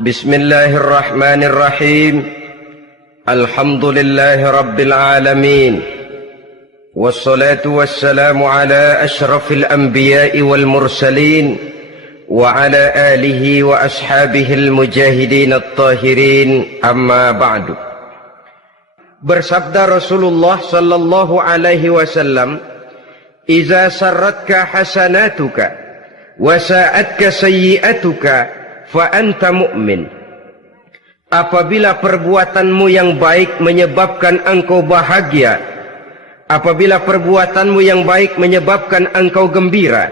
Bismillahirrahmanirrahim. Alhamdulillahi rabbil alamin. Wassalatu wassalamu ala ashrafil anbiya'i wal mursalin wa ala alihi wa ashabihil mujahidin at-tahirin, amma ba'du. Bersabda Rasulullah sallallahu alaihi wasallam, "Iza sarratka hasanatuka wa sa'atka sayyi'atuka fa anta mu'min." Apabila perbuatanmu yang baik menyebabkan engkau bahagia, apabila perbuatanmu yang baik menyebabkan engkau gembira,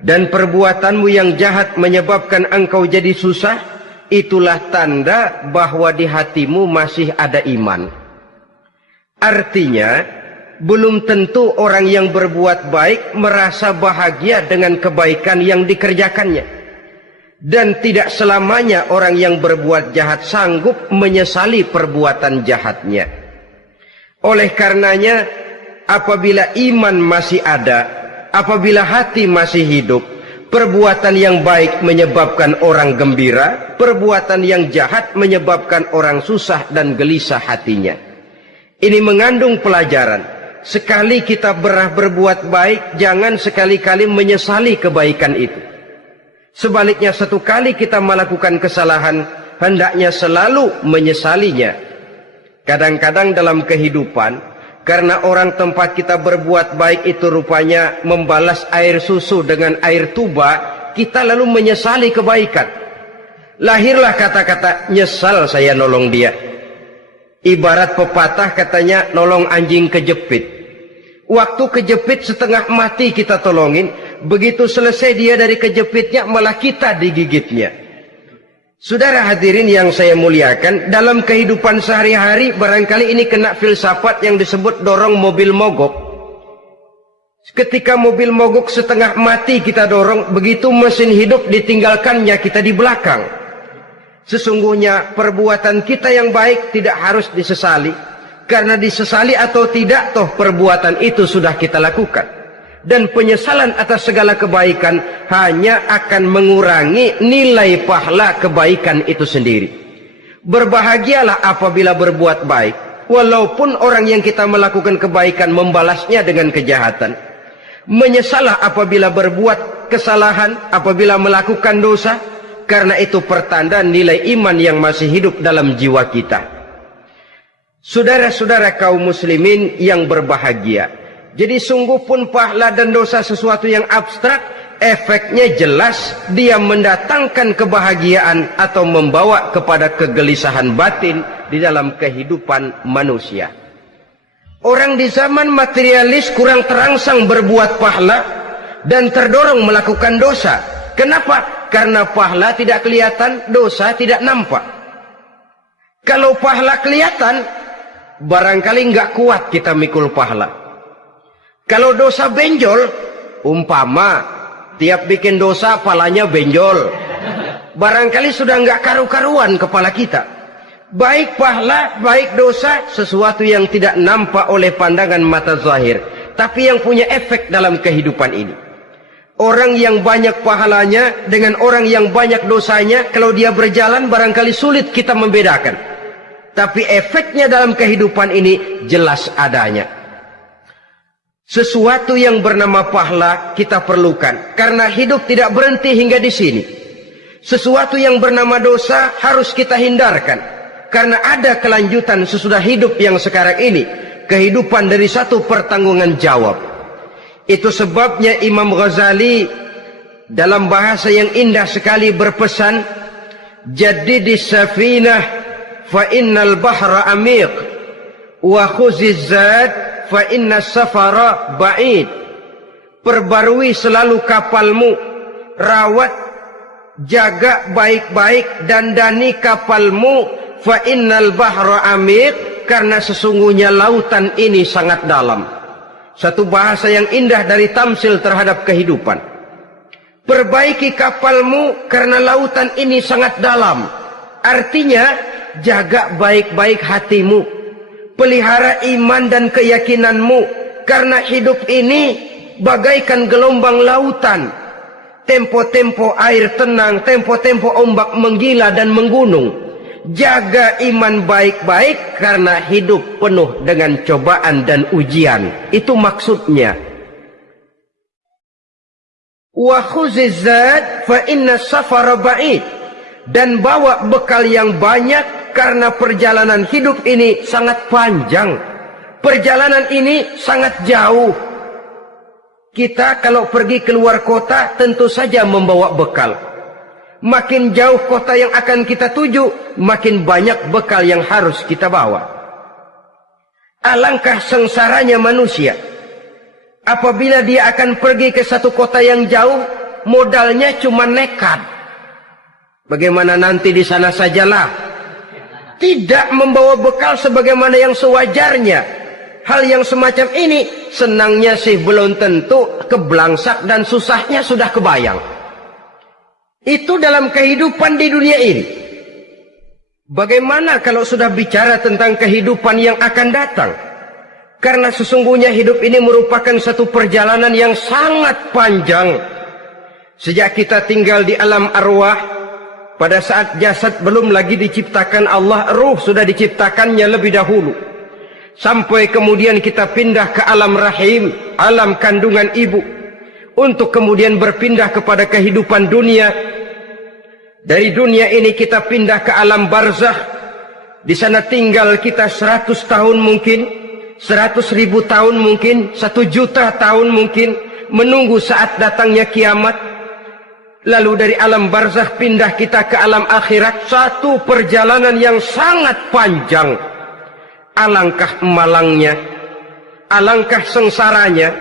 dan perbuatanmu yang jahat menyebabkan engkau jadi susah, itulah tanda bahwa di hatimu masih ada iman. Artinya, belum tentu orang yang berbuat baik merasa bahagia dengan kebaikan yang dikerjakannya. Dan tidak selamanya orang yang berbuat jahat sanggup menyesali perbuatan jahatnya. Oleh karenanya, apabila iman masih ada, apabila hati masih hidup, perbuatan yang baik menyebabkan orang gembira, perbuatan yang jahat menyebabkan orang susah dan gelisah hatinya. Ini mengandung pelajaran. Sekali kita berbuat baik, jangan sekali-kali menyesali kebaikan itu. Sebaliknya, satu kali kita melakukan kesalahan, hendaknya selalu menyesalinya. Kadang-kadang dalam kehidupan, karena orang tempat kita berbuat baik itu rupanya membalas air susu dengan air tuba, kita lalu menyesali kebaikan. Lahirlah kata-kata, "Nyesal saya nolong dia." Ibarat pepatah katanya, nolong anjing kejepit. Waktu kejepit setengah mati kita tolongin, begitu selesai dia dari kejepitnya malah kita digigitnya. Saudara hadirin yang saya muliakan, dalam kehidupan sehari-hari barangkali ini kena filsafat yang disebut dorong mobil mogok. Ketika mobil mogok setengah mati kita dorong, begitu mesin hidup ditinggalkannya kita di belakang. Sesungguhnya perbuatan kita yang baik tidak harus disesali. Karena disesali atau tidak, toh perbuatan itu sudah kita lakukan. Dan penyesalan atas segala kebaikan hanya akan mengurangi nilai pahala kebaikan itu sendiri. Berbahagialah apabila berbuat baik, walaupun orang yang kita melakukan kebaikan membalasnya dengan kejahatan. Menyesalah apabila berbuat kesalahan, apabila melakukan dosa, karena itu pertanda nilai iman yang masih hidup dalam jiwa kita. Saudara-saudara kaum muslimin yang berbahagia, jadi sungguh pun pahala dan dosa sesuatu yang abstrak, efeknya jelas dia mendatangkan kebahagiaan atau membawa kepada kegelisahan batin di dalam kehidupan manusia. Orang di zaman materialis kurang terangsang berbuat pahala dan terdorong melakukan dosa. Kenapa? Karena pahala tidak kelihatan, dosa tidak nampak. Kalau pahala kelihatan, barangkali nggak kuat kita mikul pahala. Kalau dosa benjol, umpama tiap bikin dosa palanya benjol, barangkali sudah nggak karu-karuan kepala kita. Baik pahala, baik dosa, sesuatu yang tidak nampak oleh pandangan mata zahir, tapi yang punya efek dalam kehidupan ini. Orang yang banyak pahalanya dengan orang yang banyak dosanya, kalau dia berjalan barangkali sulit kita membedakan. Tapi efeknya dalam kehidupan ini jelas adanya. Sesuatu yang bernama pahala kita perlukan, karena hidup tidak berhenti hingga di sini. Sesuatu yang bernama dosa harus kita hindarkan, karena ada kelanjutan sesudah hidup yang sekarang ini. Kehidupan dari satu pertanggungan jawab. Itu sebabnya Imam Ghazali dalam bahasa yang indah sekali berpesan, "Jaddidis safinah fa innal bahra amiq wa khuziz zad fa innas safara ba'id." Perbarui selalu kapalmu, rawat, jaga baik-baik, dandani kapalmu, fa innal bahra amiq, karena sesungguhnya lautan ini sangat dalam. Satu bahasa yang indah dari tamsil terhadap kehidupan. Perbaiki kapalmu karena lautan ini sangat dalam. Artinya, jaga baik-baik hatimu, pelihara iman dan keyakinanmu, karena hidup ini bagaikan gelombang lautan. tempo-tempo air tenang, tempo-tempo ombak menggila dan menggunung. Jaga iman baik-baik karena hidup penuh dengan cobaan dan ujian. Itu maksudnya. Wa khuziz zad fa inna safara ba'id. Dan bawa bekal yang banyak karena perjalanan hidup ini sangat panjang. Perjalanan ini sangat jauh. Kita kalau pergi keluar kota tentu saja membawa bekal. Makin jauh kota yang akan kita tuju, makin banyak bekal yang harus kita bawa. Alangkah sengsaranya manusia apabila dia akan pergi ke satu kota yang jauh, modalnya cuma nekat. Bagaimana nanti di sana sajalah. Tidak membawa bekal sebagaimana yang sewajarnya. Hal yang semacam ini senangnya sih belum tentu, keblangsak dan susahnya sudah kebayang. Itu dalam kehidupan di dunia ini. Bagaimana kalau sudah bicara tentang kehidupan yang akan datang? Karena sesungguhnya hidup ini merupakan satu perjalanan yang sangat panjang. Sejak kita tinggal di alam arwah, pada saat jasad belum lagi diciptakan Allah, ruh sudah diciptakannya lebih dahulu. Sampai kemudian kita pindah ke alam rahim, alam kandungan ibu. Untuk kemudian berpindah kepada kehidupan dunia. Dari dunia ini kita pindah ke alam barzakh. Di sana tinggal kita 100 tahun mungkin, 100.000 tahun mungkin, 1 juta tahun mungkin, menunggu saat datangnya kiamat. Lalu dari alam barzakh pindah kita ke alam akhirat. Satu perjalanan yang sangat panjang. Alangkah malangnya, alangkah sengsaranya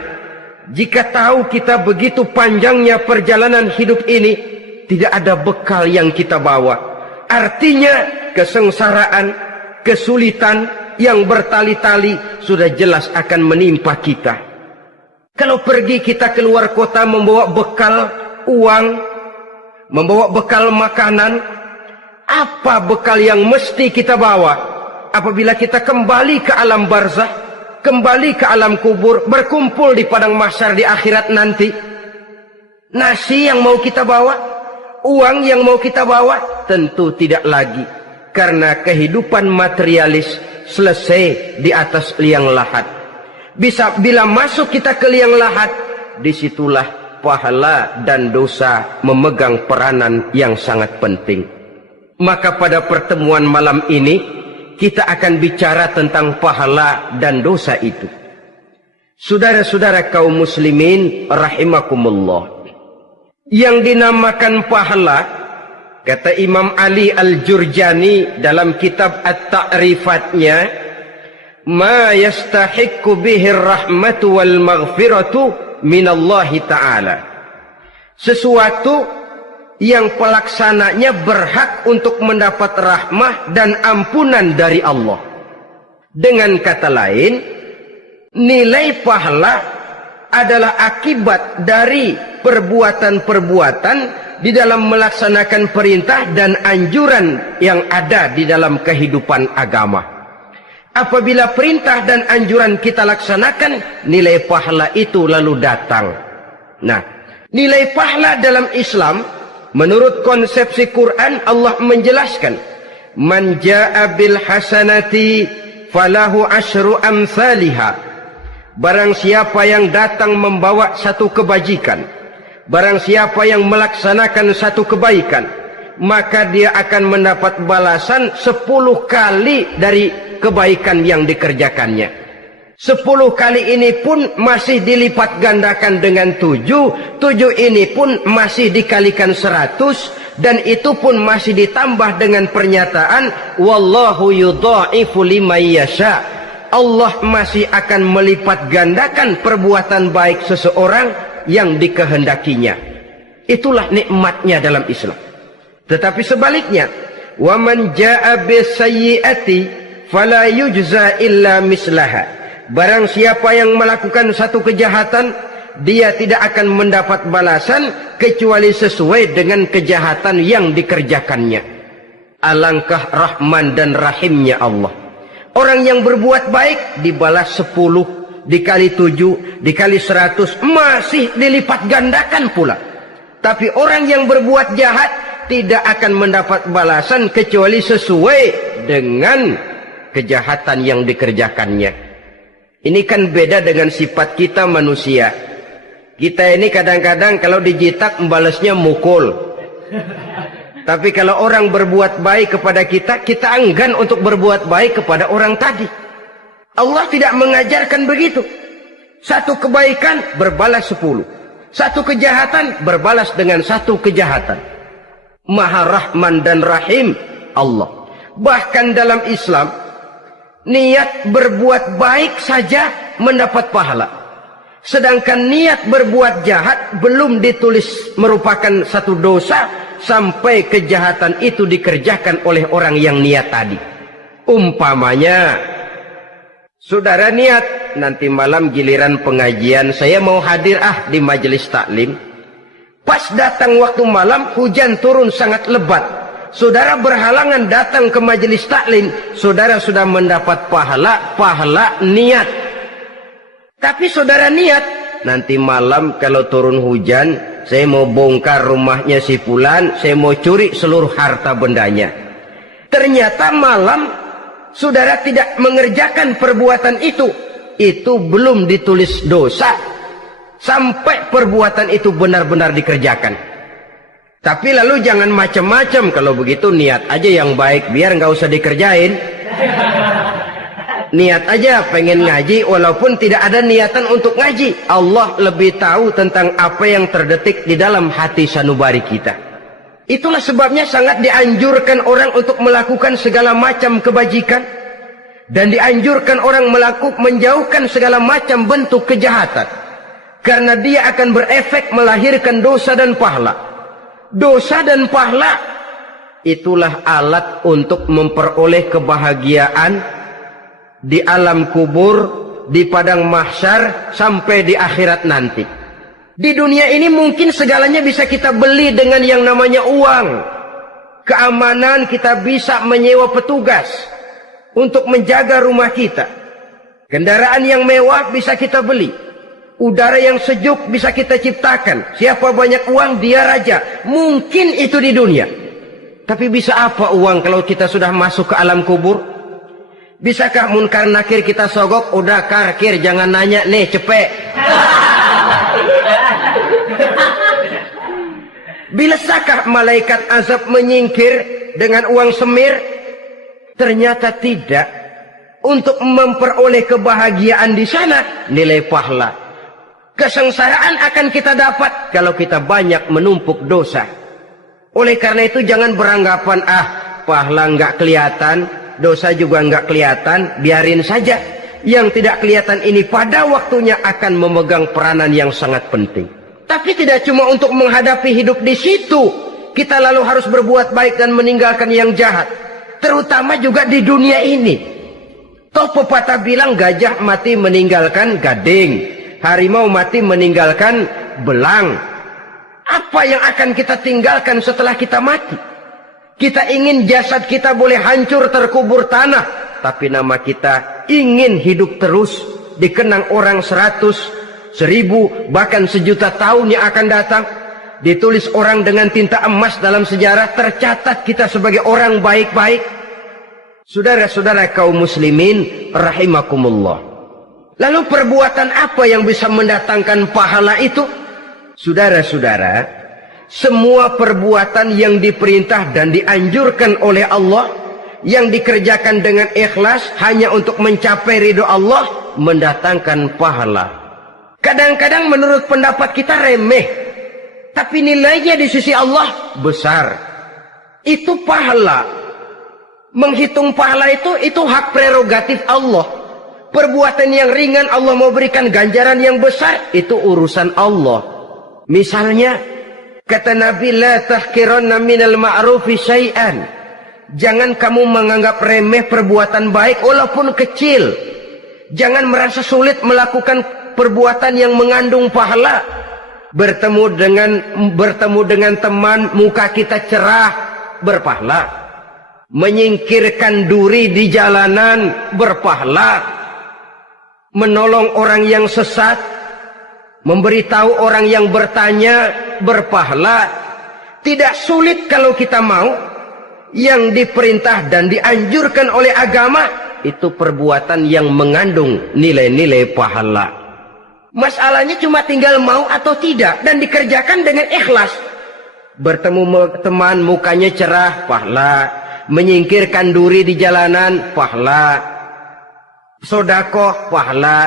jika tahu kita begitu panjangnya perjalanan hidup ini, tidak ada bekal yang kita bawa. Artinya kesengsaraan, kesulitan yang bertali-tali sudah jelas akan menimpa kita. Kalau pergi kita keluar kota membawa bekal uang, membawa bekal makanan, apa bekal yang mesti kita bawa? Apabila kita kembali ke alam barzakh, kembali ke alam kubur, berkumpul di padang mahsyar di akhirat nanti, nasi yang mau kita bawa, uang yang mau kita bawa, tentu tidak lagi. Karena kehidupan materialis selesai di atas liang lahat. Bila masuk kita ke liang lahat, disitulah pahala dan dosa memegang peranan yang sangat penting. Maka pada pertemuan malam ini, kita akan bicara tentang pahala dan dosa itu. Saudara-saudara kaum muslimin rahimakumullah, yang dinamakan pahala, kata Imam Ali Al-Jurjani dalam kitab At-Ta'rifatnya, ma yastahiqqu bihi ar-rahmatu wal maghfiratu minallahi ta'ala. Sesuatu yang pelaksananya berhak untuk mendapat rahmah dan ampunan dari Allah. Dengan kata lain, nilai pahala adalah akibat dari perbuatan-perbuatan di dalam melaksanakan perintah dan anjuran yang ada di dalam kehidupan agama. Apabila perintah dan anjuran kita laksanakan, nilai pahala itu lalu datang. Nah, nilai pahala dalam Islam, menurut konsepsi Quran, Allah menjelaskan, man jaa bil hasanati falahu asyru amsalihha. Barang siapa yang datang membawa satu kebajikan, barang siapa yang melaksanakan satu kebaikan, maka dia akan mendapat balasan 10 kali dari kebaikan yang dikerjakannya. 10 kali ini pun masih dilipat gandakan dengan 7. 7 ini pun masih dikalikan 100. Dan itu pun masih ditambah dengan pernyataan, wallahu yudha'ifu liman yasha. Allah masih akan melipat gandakan perbuatan baik seseorang yang dikehendakinya. Itulah nikmatnya dalam Islam. Tetapi sebaliknya, wa man jaa'a bisayyi'ati fala yujza illa mislaha. Barang siapa yang melakukan satu kejahatan, dia tidak akan mendapat balasan kecuali sesuai dengan kejahatan yang dikerjakannya. Alangkah rahman dan rahimnya Allah. Orang yang berbuat baik dibalas 10, dikali 7, dikali 100, masih dilipat gandakan pula. Tapi orang yang berbuat jahat tidak akan mendapat balasan kecuali sesuai dengan kejahatan yang dikerjakannya. Ini kan beda dengan sifat kita manusia. Kita ini kadang-kadang kalau dijitak membalasnya mukul. Tapi kalau orang berbuat baik kepada kita, kita enggan untuk berbuat baik kepada orang tadi. Allah tidak mengajarkan begitu. Satu kebaikan berbalas 10. Satu kejahatan berbalas dengan satu kejahatan. Maha Rahman dan Rahim Allah. Bahkan dalam Islam, niat berbuat baik saja mendapat pahala. Sedangkan niat berbuat jahat belum ditulis merupakan satu dosa sampai kejahatan itu dikerjakan oleh orang yang niat tadi. Umpamanya, saudara niat, nanti malam giliran pengajian saya mau hadir di majelis taklim. Pas datang waktu malam, hujan turun sangat lebat. Saudara berhalangan datang ke majelis taklim, saudara sudah mendapat pahala niat. Tapi saudara niat, nanti malam kalau turun hujan, saya mau bongkar rumahnya si fulan, saya mau curi seluruh harta bendanya. Ternyata malam saudara tidak mengerjakan perbuatan itu belum ditulis dosa sampai perbuatan itu benar-benar dikerjakan. Tapi lalu jangan macam-macam. Kalau begitu niat aja yang baik, biar nggak usah dikerjain. Niat aja pengen ngaji walaupun tidak ada niatan untuk ngaji. Allah lebih tahu tentang apa yang terdetik di dalam hati sanubari kita. Itulah sebabnya sangat dianjurkan orang untuk melakukan segala macam kebajikan, dan dianjurkan orang menjauhkan segala macam bentuk kejahatan, karena dia akan berefek melahirkan dosa dan pahala. Dosa dan pahala itulah alat untuk memperoleh kebahagiaan di alam kubur, di padang mahsyar, sampai di akhirat nanti. Di dunia ini mungkin segalanya bisa kita beli dengan yang namanya uang. Keamanan kita bisa menyewa petugas untuk menjaga rumah kita. Kendaraan yang mewah bisa kita beli. Udara yang sejuk bisa kita ciptakan. Siapa banyak uang, dia raja. Mungkin itu di dunia. Tapi bisa apa uang kalau kita sudah masuk ke alam kubur? Bisakah munkar nakir kita sogok? Udah karkir, jangan nanya nih, cepet. Bisakah malaikat azab menyingkir dengan uang semir? Ternyata tidak. Untuk memperoleh kebahagiaan di sana, nilai pahala. Kesengsaraan akan kita dapat kalau kita banyak menumpuk dosa. Oleh karena itu jangan beranggapan, pahala nggak kelihatan, dosa juga nggak kelihatan, biarin saja. Yang tidak kelihatan ini pada waktunya akan memegang peranan yang sangat penting. Tapi tidak cuma untuk menghadapi hidup di situ, kita lalu harus berbuat baik dan meninggalkan yang jahat. Terutama juga di dunia ini. Toh pepatah bilang gajah mati meninggalkan gading, harimau mati meninggalkan belang. Apa yang akan kita tinggalkan setelah kita mati? Kita ingin jasad kita boleh hancur terkubur tanah, tapi nama kita ingin hidup terus, dikenang orang 100, 1000, bahkan 1.000.000 tahun yang akan datang. Ditulis orang dengan tinta emas dalam sejarah, tercatat kita sebagai orang baik-baik. Saudara-saudara kaum muslimin rahimakumullah. Lalu perbuatan apa yang bisa mendatangkan pahala itu? Saudara-saudara, semua perbuatan yang diperintah dan dianjurkan oleh Allah, yang dikerjakan dengan ikhlas hanya untuk mencapai ridho Allah, mendatangkan pahala. Kadang-kadang menurut pendapat kita remeh, tapi nilainya di sisi Allah besar. Itu pahala. Menghitung pahala itu hak prerogatif Allah. Perbuatan yang ringan Allah mau berikan ganjaran yang besar, itu urusan Allah. Misalnya, kata Nabi, la tahkiranna minal ma'rufi syai'an. Jangan kamu menganggap remeh perbuatan baik walaupun kecil. Jangan merasa sulit melakukan perbuatan yang mengandung pahala. Bertemu dengan teman, muka kita cerah, berpahala. Menyingkirkan duri di jalanan, berpahala. Menolong orang yang sesat, Memberitahu orang yang bertanya berpahala. Tidak sulit kalau kita mau. Yang diperintah dan dianjurkan oleh agama itu perbuatan yang mengandung nilai-nilai pahala. Masalahnya cuma tinggal mau atau tidak dan dikerjakan dengan ikhlas. Bertemu teman mukanya cerah, pahala. Menyingkirkan duri di jalanan, pahala. Sedekah, pahala.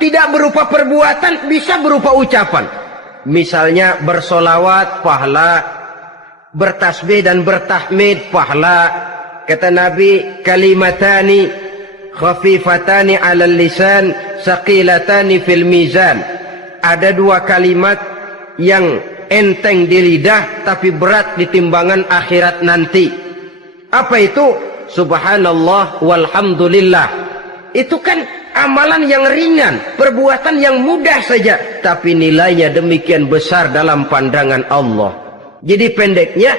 Tidak berupa perbuatan, bisa berupa ucapan. Misalnya bersolawat, pahala. Bertasbih dan bertahmid, pahala. Kata Nabi, kalimatani khafifatani 'alal lisan, saqilatani fil mizan. Ada dua kalimat yang enteng di lidah tapi berat di timbangan akhirat nanti. Apa itu? Subhanallah walhamdulillah. Itu kan amalan yang ringan, perbuatan yang mudah saja, tapi nilainya demikian besar dalam pandangan Allah. Jadi pendeknya,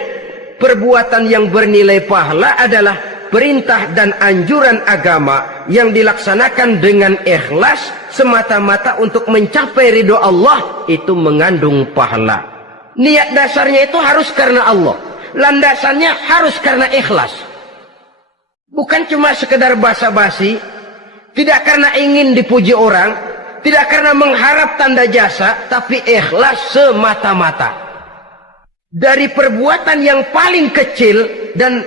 perbuatan yang bernilai pahala adalah perintah dan anjuran agama yang dilaksanakan dengan ikhlas semata-mata untuk mencapai ridho Allah, itu mengandung pahala. Niat dasarnya itu harus karena Allah. Landasannya harus karena ikhlas. Bukan cuma sekedar basa-basi. Tidak karena ingin dipuji orang. Tidak karena mengharap tanda jasa. Tapi ikhlas semata-mata. Dari perbuatan yang paling kecil dan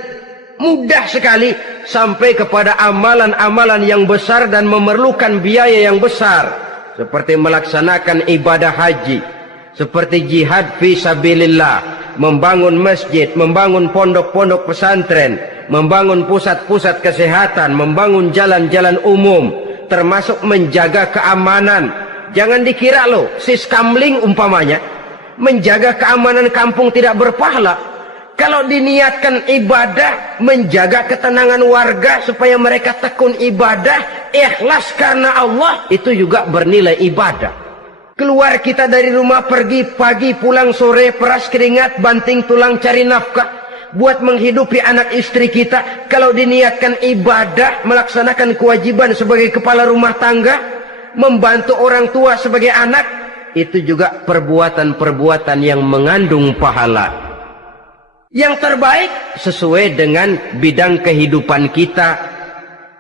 mudah sekali sampai kepada amalan-amalan yang besar dan memerlukan biaya yang besar. Seperti melaksanakan ibadah haji. Seperti jihad fi sabilillah, membangun masjid, membangun pondok-pondok pesantren, membangun pusat-pusat kesehatan, membangun jalan-jalan umum, termasuk menjaga keamanan. Jangan dikira loh, siskamling umpamanya, menjaga keamanan kampung tidak berpahala. Kalau diniatkan ibadah, menjaga ketenangan warga supaya mereka tekun ibadah, ikhlas karena Allah, itu juga bernilai ibadah. Keluar kita dari rumah, pergi pagi, pulang sore, peras keringat, banting tulang cari nafkah, buat menghidupi anak istri kita. Kalau diniatkan ibadah, melaksanakan kewajiban sebagai kepala rumah tangga, membantu orang tua sebagai anak, itu juga perbuatan-perbuatan yang mengandung pahala. Yang terbaik sesuai dengan bidang kehidupan kita.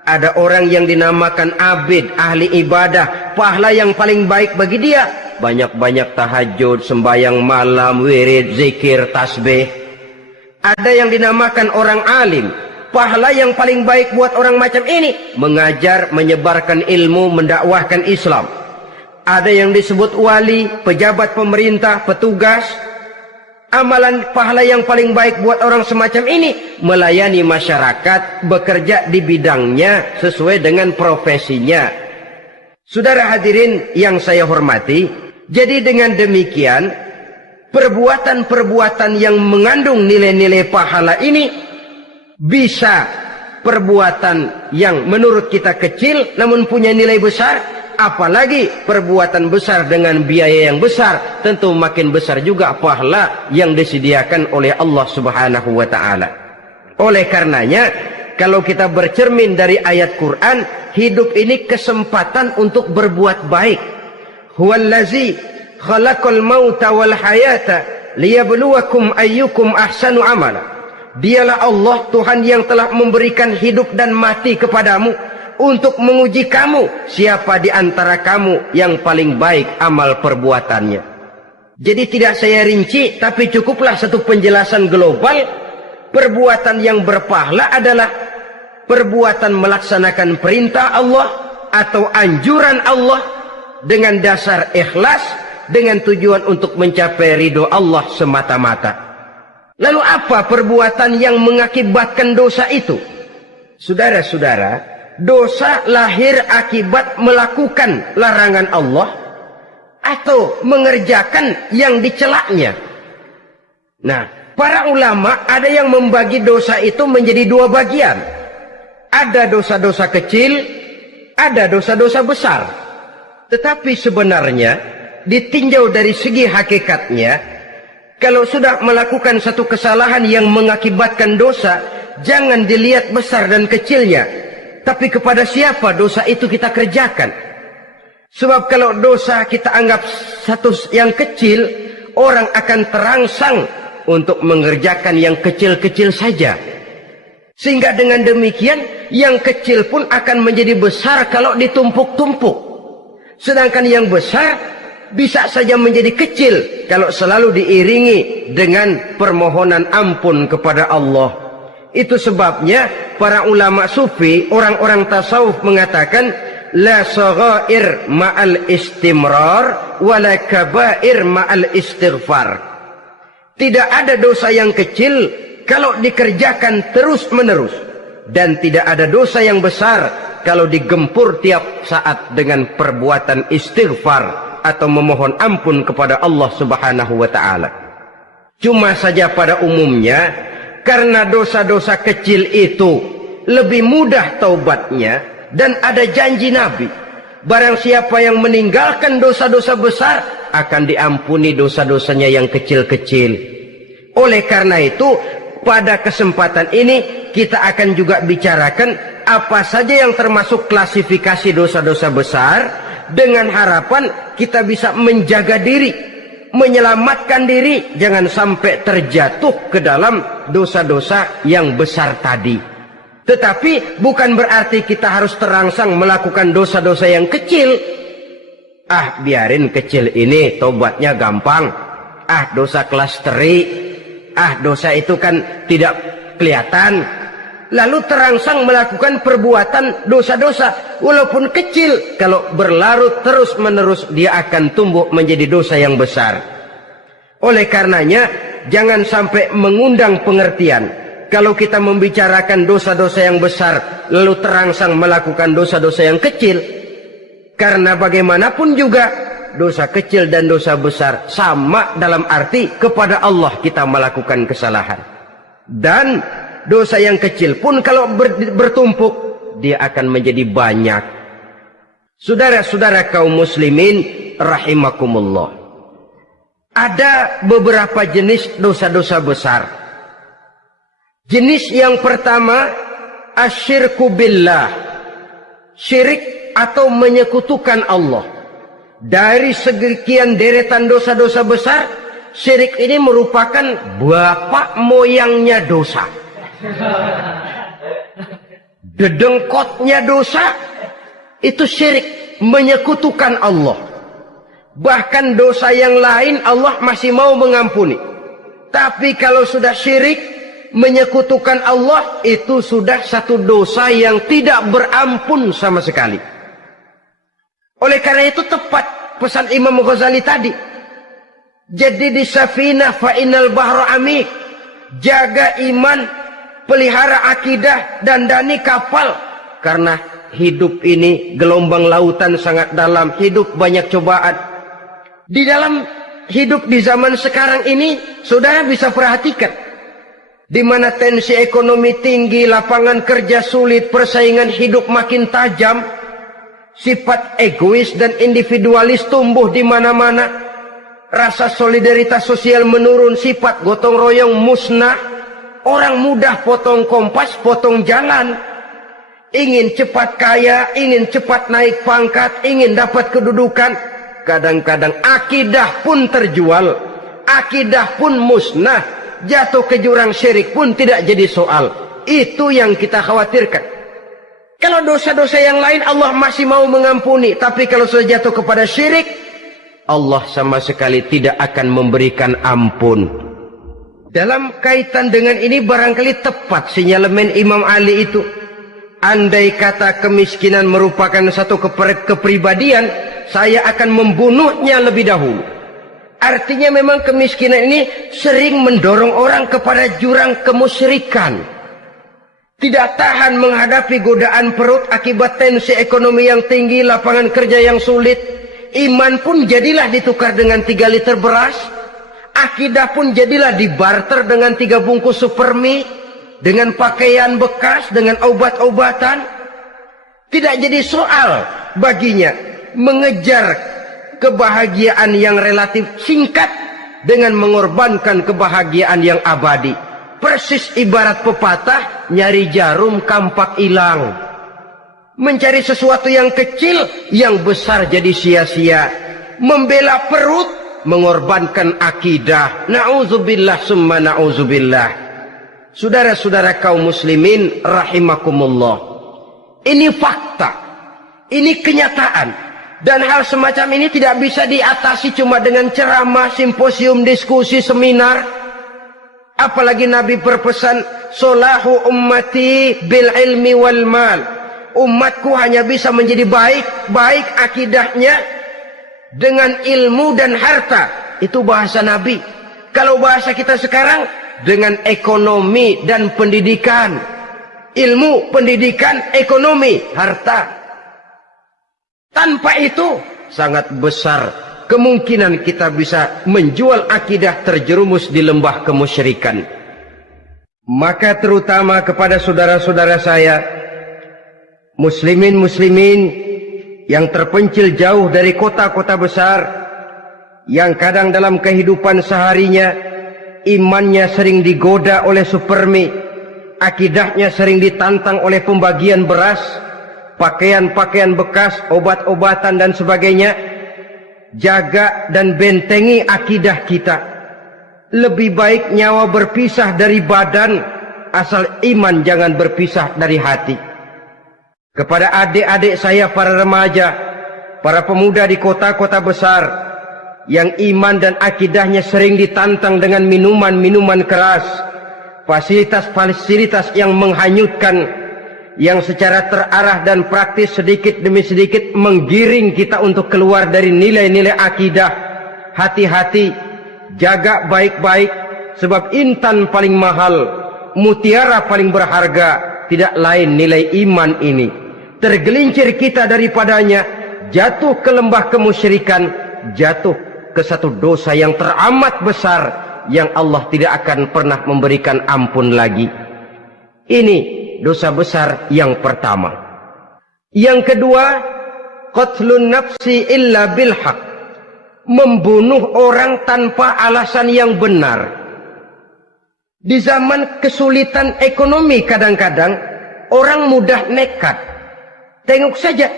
Ada orang yang dinamakan abid, ahli ibadah. Pahala yang paling baik bagi dia, banyak-banyak tahajud, sembahyang malam, wirid, zikir, tasbih. Ada yang dinamakan orang alim. Pahala yang paling baik buat orang macam ini, mengajar, menyebarkan ilmu, mendakwahkan Islam. Ada yang disebut wali, pejabat pemerintah, petugas. Amalan pahala yang paling baik buat orang semacam ini, melayani masyarakat, bekerja di bidangnya sesuai dengan profesinya. Saudara hadirin yang saya hormati, jadi dengan demikian, perbuatan-perbuatan yang mengandung nilai-nilai pahala ini, bisa perbuatan yang menurut kita kecil namun punya nilai besar. Apalagi perbuatan besar dengan biaya yang besar, tentu makin besar juga pahala yang disediakan oleh Allah Subhanahu wa ta'ala. Oleh karenanya, kalau kita bercermin dari ayat Quran, hidup ini kesempatan untuk berbuat baik. Huwallazi khalaqal mauta wal hayata liyabluwakum ayyukum ahsanu amala. Dialah Allah, Tuhan yang telah memberikan hidup dan mati kepadamu, untuk menguji kamu, siapa di antara kamu yang paling baik amal perbuatannya. Jadi tidak saya rinci, tapi cukuplah satu penjelasan global. Perbuatan yang berpahala adalah perbuatan melaksanakan perintah Allah atau anjuran Allah dengan dasar ikhlas, dengan tujuan untuk mencapai ridho Allah semata-mata. Lalu apa perbuatan yang mengakibatkan dosa itu? Saudara-saudara, dosa lahir akibat melakukan larangan Allah atau mengerjakan yang dicelaknya. Nah, para ulama ada yang membagi dosa itu menjadi dua bagian. Ada dosa-dosa kecil, ada dosa-dosa besar. Tetapi sebenarnya ditinjau dari segi hakikatnya, kalau sudah melakukan satu kesalahan yang mengakibatkan dosa, jangan dilihat besar dan kecilnya, tapi kepada siapa dosa itu kita kerjakan. Sebab kalau dosa kita anggap satu yang kecil, orang akan terangsang untuk mengerjakan yang kecil-kecil saja. Sehingga dengan demikian, yang kecil pun akan menjadi besar kalau ditumpuk-tumpuk. Sedangkan yang besar bisa saja menjadi kecil kalau selalu diiringi dengan permohonan ampun kepada Allah. Itu sebabnya para ulama sufi, orang-orang tasawuf mengatakan, la saghair ma'al istimrar wala kabair ma'al istighfar. Tidak ada dosa yang kecil kalau dikerjakan terus-menerus, dan tidak ada dosa yang besar kalau digempur tiap saat dengan perbuatan istighfar atau memohon ampun kepada Allah Subhanahu wa taala. Cuma saja pada umumnya, karena dosa-dosa kecil itu lebih mudah taubatnya, dan ada janji Nabi, barang siapa yang meninggalkan dosa-dosa besar akan diampuni dosa-dosanya yang kecil-kecil. Oleh karena itu, pada kesempatan ini kita akan juga bicarakan apa saja yang termasuk klasifikasi dosa-dosa besar, dengan harapan kita bisa menjaga diri, menyelamatkan diri, jangan sampai terjatuh ke dalam dosa-dosa yang besar tadi. Tetapi bukan berarti kita harus terangsang melakukan dosa-dosa yang kecil. Ah, biarin kecil ini, tobatnya gampang. Ah, dosa kelas teri. Ah, dosa itu kan tidak kelihatan. Lalu terangsang melakukan perbuatan dosa-dosa walaupun kecil, kalau berlarut terus-menerus dia akan tumbuh menjadi dosa yang besar. Oleh karenanya jangan sampai mengundang pengertian kalau kita membicarakan dosa-dosa yang besar lalu terangsang melakukan dosa-dosa yang kecil, karena bagaimanapun juga dosa kecil dan dosa besar sama dalam arti kepada Allah kita melakukan kesalahan. Dan dosa yang kecil pun kalau bertumpuk, dia akan menjadi banyak. Saudara-saudara kaum muslimin rahimakumullah, ada beberapa jenis dosa-dosa besar. Jenis yang pertama, asyirku billah, syirik atau menyekutukan Allah. Dari sekian deretan dosa-dosa besar, syirik ini merupakan bapak moyangnya dosa. Dedengkotnya dosa itu syirik, menyekutukan Allah. Bahkan dosa yang lain Allah masih mau mengampuni, tapi kalau sudah syirik, menyekutukan Allah, itu sudah satu dosa yang tidak berampun sama sekali. Oleh karena itu tepat pesan Imam Ghazali tadi, jadi di safinah fa innal bahra amik, jaga iman, pelihara akidah, dandani kapal, karena hidup ini gelombang lautan sangat dalam, hidup banyak cobaan. Di dalam hidup di zaman sekarang ini, saudara bisa perhatikan, di mana tensi ekonomi tinggi, lapangan kerja sulit, persaingan hidup makin tajam, sifat egois dan individualis tumbuh di mana-mana, rasa solidaritas sosial menurun, sifat gotong royong musnah. Orang mudah potong kompas, potong jalan. Ingin cepat kaya, ingin cepat naik pangkat, ingin dapat kedudukan. Kadang-kadang akidah pun terjual, akidah pun musnah, jatuh ke jurang syirik pun tidak jadi soal. Itu yang kita khawatirkan. Kalau dosa-dosa yang lain Allah masih mau mengampuni, tapi kalau sudah jatuh kepada syirik, Allah sama sekali tidak akan memberikan ampun. Dalam kaitan dengan ini barangkali tepat sinyalemen Imam Ali itu. Andai kata kemiskinan merupakan satu kepribadian, saya akan membunuhnya lebih dahulu. Artinya memang kemiskinan ini sering mendorong orang kepada jurang kemusyrikan. Tidak tahan menghadapi godaan perut akibat tensi ekonomi yang tinggi, lapangan kerja yang sulit. Iman pun jadilah ditukar dengan 3 liter beras. Akidah pun jadilah dibarter dengan 3 bungkus supermi, dengan pakaian bekas, dengan obat-obatan. Tidak jadi soal baginya mengejar kebahagiaan yang relatif singkat dengan mengorbankan kebahagiaan yang abadi. Persis ibarat pepatah, nyari jarum kampak hilang. Mencari sesuatu yang kecil, yang besar jadi sia-sia. Membela perut, mengorbankan akidah. Na'udzubillah summa na'udzubillah. Saudara-saudara kaum muslimin rahimakumullah. Ini fakta. Ini kenyataan. Dan hal semacam ini tidak bisa diatasi cuma dengan ceramah, simposium, diskusi, seminar. Apalagi Nabi berpesan, solahu ummati bil ilmi wal mal. Umatku hanya bisa menjadi baik akidahnya dengan ilmu dan harta. Itu bahasa Nabi. Kalau bahasa kita sekarang, dengan ekonomi dan pendidikan. Ilmu, pendidikan, ekonomi, harta. Tanpa itu sangat besar kemungkinan kita bisa menjual akidah terjerumus di lembah kemusyrikan. Maka terutama kepada saudara-saudara saya, muslimin yang terpencil jauh dari kota-kota besar, yang kadang dalam kehidupan seharinya imannya sering digoda oleh supermi, akidahnya sering ditantang oleh pembagian beras, pakaian-pakaian bekas, obat-obatan dan sebagainya. Jaga dan bentengi akidah kita. Lebih baik nyawa berpisah dari badan, asal iman jangan berpisah dari hati. Kepada adik-adik saya para remaja, para pemuda di kota-kota besar, yang iman dan akidahnya sering ditantang dengan minuman-minuman keras, fasilitas-fasilitas yang menghanyutkan, yang secara terarah dan praktis sedikit demi sedikit menggiring kita untuk keluar dari nilai-nilai akidah. Hati-hati, jaga baik-baik, sebab intan paling mahal, mutiara paling berharga, tidak lain nilai iman ini. Tergelincir kita daripadanya, jatuh ke lembah kemusyrikan, jatuh ke satu dosa yang teramat besar, yang Allah tidak akan pernah memberikan ampun lagi. Ini dosa besar yang pertama. Yang kedua, qatlun nafsi illa bilhaq, membunuh orang tanpa alasan yang benar. Di zaman kesulitan ekonomi kadang-kadang orang mudah nekat. Tengok saja,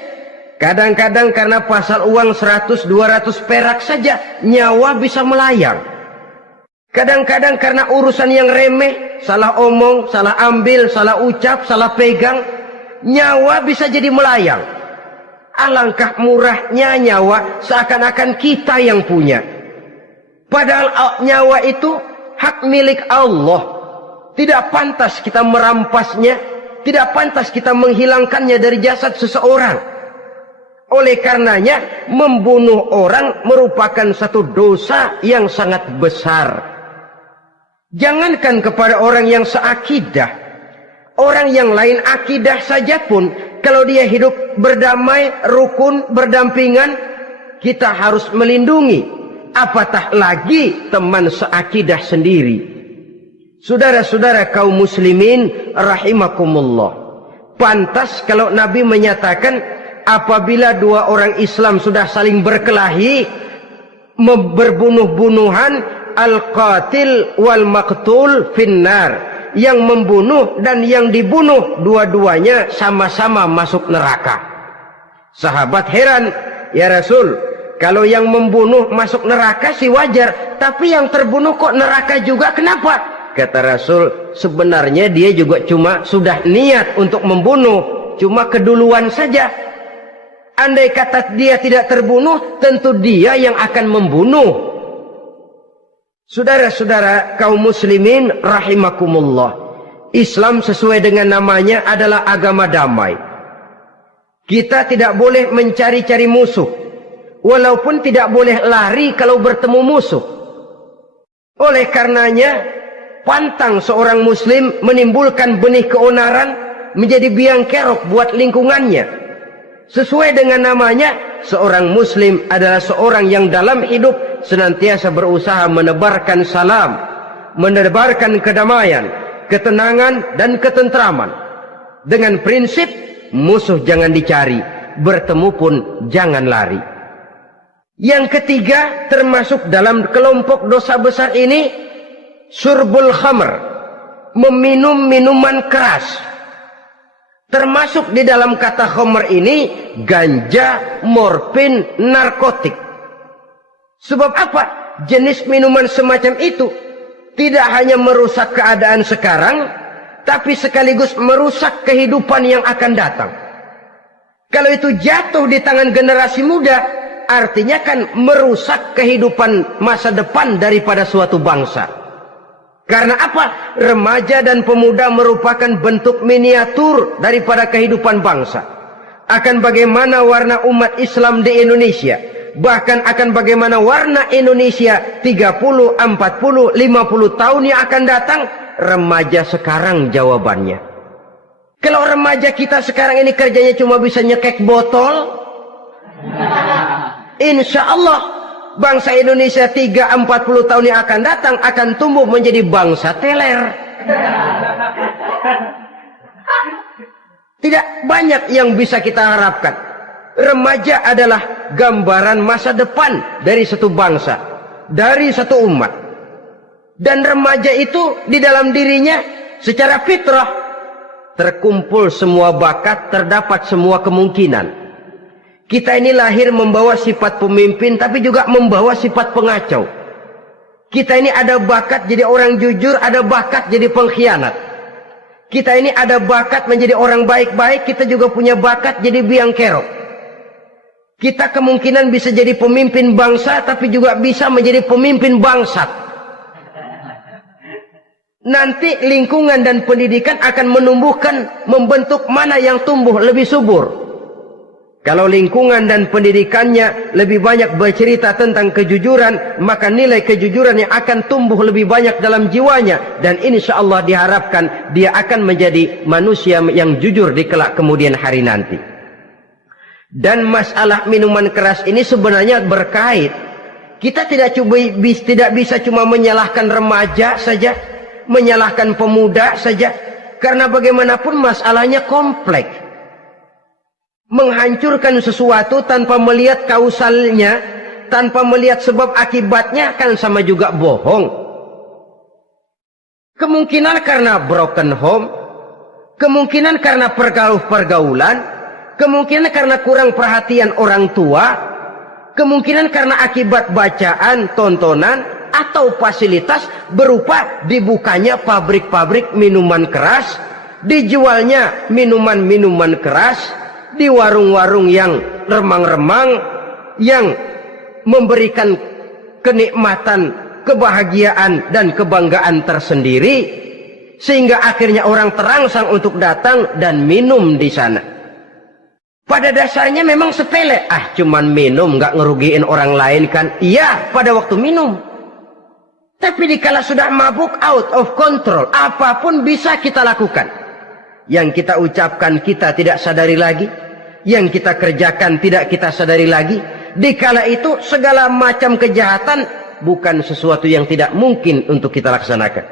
kadang-kadang karena pasal uang 100-200 perak saja nyawa bisa melayang. Kadang-kadang karena urusan yang remeh, salah omong, salah ambil, salah ucap, salah pegang, nyawa bisa jadi melayang. Alangkah murahnya nyawa, seakan-akan kita yang punya. Padahal nyawa itu hak milik Allah. Tidak pantas kita merampasnya, tidak pantas kita menghilangkannya dari jasad seseorang. Oleh karenanya, membunuh orang merupakan satu dosa yang sangat besar. Jangankan kepada orang yang seakidah, orang yang lain akidah saja pun, kalau dia hidup berdamai, rukun, berdampingan, kita harus melindungi. Apatah lagi teman seakidah sendiri. Saudara-saudara kaum muslimin rahimakumullah. Pantas kalau Nabi menyatakan, apabila dua orang Islam sudah saling berkelahi, berbunuh-bunuhan, al-qatil wal maqtul finnar, yang membunuh dan yang dibunuh dua-duanya sama-sama masuk neraka. Sahabat heran, ya Rasul, kalau yang membunuh masuk neraka sih wajar, tapi yang terbunuh kok neraka juga, kenapa? Kata Rasul, sebenarnya dia juga cuma sudah niat untuk membunuh, cuma keduluan saja. Andai kata dia tidak terbunuh, tentu dia yang akan membunuh. Saudara-saudara kaum muslimin rahimakumullah, Islam sesuai dengan namanya adalah agama damai. Kita tidak boleh mencari-cari musuh, walaupun tidak boleh lari kalau bertemu musuh. Oleh karenanya, pantang seorang muslim menimbulkan benih keonaran menjadi biang kerok buat lingkungannya. Sesuai dengan namanya, seorang muslim adalah seorang yang dalam hidup senantiasa berusaha menebarkan salam, menebarkan kedamaian, ketenangan dan ketentraman. Dengan prinsip, musuh jangan dicari, bertemu pun jangan lari. Yang ketiga, termasuk dalam kelompok dosa besar ini, syurbul khamr, meminum minuman keras. Termasuk di dalam kata khamr ini ganja, morfin, narkotik. Sebab apa? Jenis minuman semacam itu tidak hanya merusak keadaan sekarang, tapi sekaligus merusak kehidupan yang akan datang. Kalau itu jatuh di tangan generasi muda, artinya kan merusak kehidupan masa depan daripada suatu bangsa. Karena apa? Remaja dan pemuda merupakan bentuk miniatur daripada kehidupan bangsa. Akan bagaimana warna umat Islam di Indonesia. Bahkan akan bagaimana warna Indonesia 30, 40, 50 tahun yang akan datang. Remaja sekarang jawabannya. Kalau remaja kita sekarang ini kerjanya cuma bisa nyekek botol, insya Allah bangsa Indonesia 30-40 tahun yang akan datang akan tumbuh menjadi bangsa teler. Tidak banyak yang bisa kita harapkan. Remaja adalah gambaran masa depan dari satu bangsa, dari satu umat. Dan remaja itu di dalam dirinya secara fitrah terkumpul semua bakat, terdapat semua kemungkinan. Kita ini lahir membawa sifat pemimpin, tapi juga membawa sifat pengacau. Kita ini ada bakat jadi orang jujur, ada bakat jadi pengkhianat. Kita ini ada bakat menjadi orang baik-baik, kita juga punya bakat jadi biang kerok. Kita kemungkinan bisa jadi pemimpin bangsa, tapi juga bisa menjadi pemimpin bangsat. Nanti lingkungan dan pendidikan akan menumbuhkan, membentuk mana yang tumbuh lebih subur. Kalau lingkungan dan pendidikannya lebih banyak bercerita tentang kejujuran, maka nilai kejujuran yang akan tumbuh lebih banyak dalam jiwanya. Dan insya Allah diharapkan dia akan menjadi manusia yang jujur di kelak kemudian hari nanti. Dan masalah minuman keras ini sebenarnya berkait. Kita tidak bisa cuma menyalahkan remaja saja, menyalahkan pemuda saja. Karena bagaimanapun masalahnya kompleks. Menghancurkan sesuatu tanpa melihat kausalnya, tanpa melihat sebab akibatnya kan sama juga bohong. Kemungkinan karena broken home, kemungkinan karena pergaulan, kemungkinan karena kurang perhatian orang tua, kemungkinan karena akibat bacaan, tontonan, atau fasilitas berupa dibukanya pabrik-pabrik minuman keras, dijualnya minuman-minuman keras, di warung-warung yang remang-remang, yang memberikan kenikmatan, kebahagiaan dan kebanggaan tersendiri, sehingga akhirnya orang terangsang untuk datang dan minum di sana. Pada dasarnya memang sepele, cuman minum nggak ngerugiin orang lain kan? Iya, pada waktu minum. Tapi dikala sudah mabuk, out of control, apapun bisa kita lakukan. Yang kita ucapkan kita tidak sadari lagi, yang kita kerjakan tidak kita sadari lagi. Dikala itu segala macam kejahatan bukan sesuatu yang tidak mungkin untuk kita laksanakan.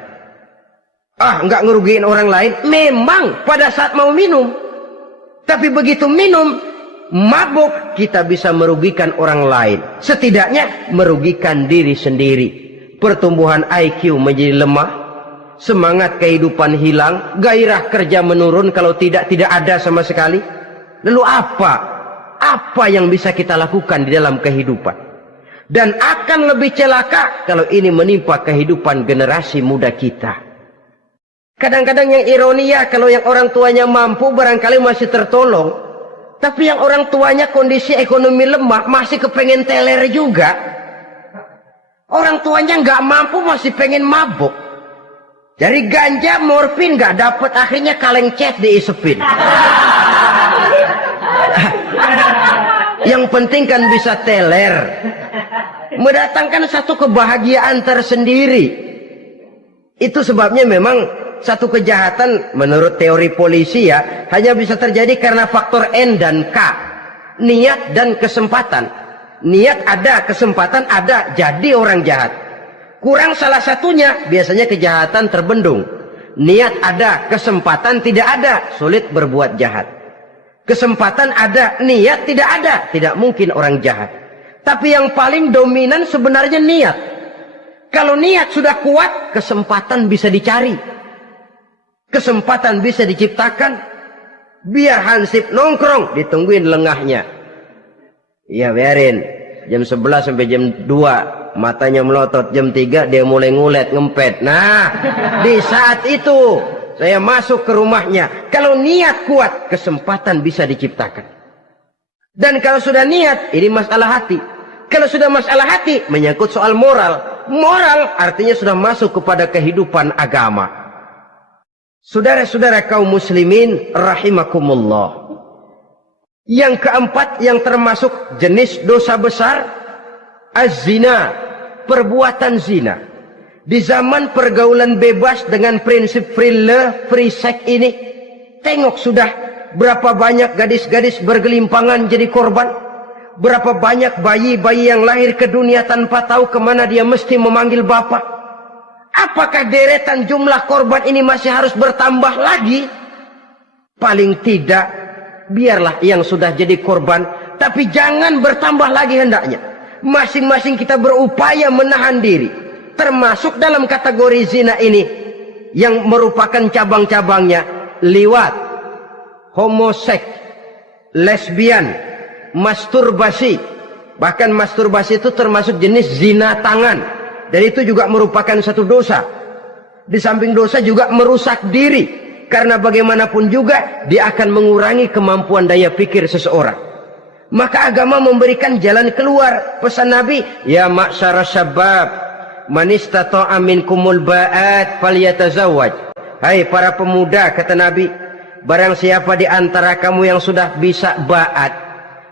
Nggak ngerugiin orang lain, memang pada saat mau minum. Tapi begitu minum, mabuk, kita bisa merugikan orang lain. Setidaknya merugikan diri sendiri. Pertumbuhan IQ menjadi lemah, semangat kehidupan hilang, gairah kerja menurun, kalau tidak ada sama sekali. Lalu apa yang bisa kita lakukan di dalam kehidupan? Dan akan lebih celaka kalau ini menimpa kehidupan generasi muda kita. Kadang-kadang yang ironi ya, kalau yang orang tuanya mampu barangkali masih tertolong, tapi yang orang tuanya kondisi ekonomi lemah masih kepengen teler juga. Orang tuanya nggak mampu masih pengen mabuk. Dari ganja, morfin nggak dapat, akhirnya kaleng cet diisepin. Yang penting kan bisa teler, mendatangkan satu kebahagiaan tersendiri. Itu sebabnya memang satu kejahatan menurut teori polisi ya hanya bisa terjadi karena faktor N dan K, niat dan kesempatan. Niat ada, kesempatan ada, jadi orang jahat. Kurang salah satunya, biasanya kejahatan terbendung. Niat ada, kesempatan tidak ada, sulit berbuat jahat. Kesempatan ada, niat tidak ada, tidak mungkin orang jahat. Tapi yang paling dominan sebenarnya niat. Kalau niat sudah kuat, kesempatan bisa dicari. Kesempatan bisa diciptakan. Biar Hansip nongkrong, ditungguin lengahnya. Iya biarin. Jam 11 sampai jam 2. Matanya melotot. Jam 3 dia mulai ngulet, ngempet. Nah, di saat itu saya masuk ke rumahnya. Kalau niat kuat, kesempatan bisa diciptakan. Dan kalau sudah niat, ini masalah hati. Kalau sudah masalah hati, menyangkut soal moral. Moral artinya sudah masuk kepada kehidupan agama. Saudara-saudara kaum muslimin rahimakumullah. Yang keempat yang termasuk jenis dosa besar, az-zina, perbuatan zina. Di zaman pergaulan bebas dengan prinsip free love, free sex ini, tengok sudah berapa banyak gadis-gadis bergelimpangan jadi korban. Berapa banyak bayi-bayi yang lahir ke dunia tanpa tahu kemana dia mesti memanggil bapak. Apakah deretan jumlah korban ini masih harus bertambah lagi? Paling tidak, biarlah yang sudah jadi korban, tapi jangan bertambah lagi hendaknya. Masing-masing kita berupaya menahan diri. Termasuk dalam kategori zina ini, yang merupakan cabang-cabangnya, liwat, homoseks, lesbian, masturbasi. Bahkan masturbasi itu termasuk jenis zina tangan. Dan itu juga merupakan satu dosa. Di samping dosa juga merusak diri. Karena bagaimanapun juga dia akan mengurangi kemampuan daya pikir seseorang. Maka agama memberikan jalan keluar. Pesan Nabi, ya ma'syara syabab, man istata'a minkumul ba'at falyatazawwaj. Hai para pemuda, kata Nabi, barang siapa di antara kamu yang sudah bisa ba'at,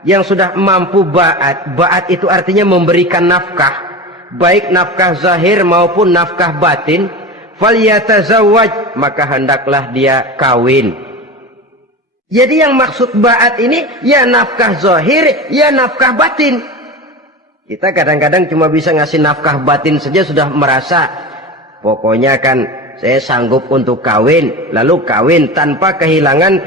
yang sudah mampu ba'at. Ba'at itu artinya memberikan nafkah. Baik nafkah zahir maupun nafkah batin, falyatazawwaj, maka hendaklah dia kawin. Jadi yang maksud ba'at ini ya nafkah zahir, ya nafkah batin. Kita kadang-kadang cuma bisa ngasih nafkah batin saja sudah merasa pokoknya kan saya sanggup untuk kawin, lalu kawin tanpa kehilangan,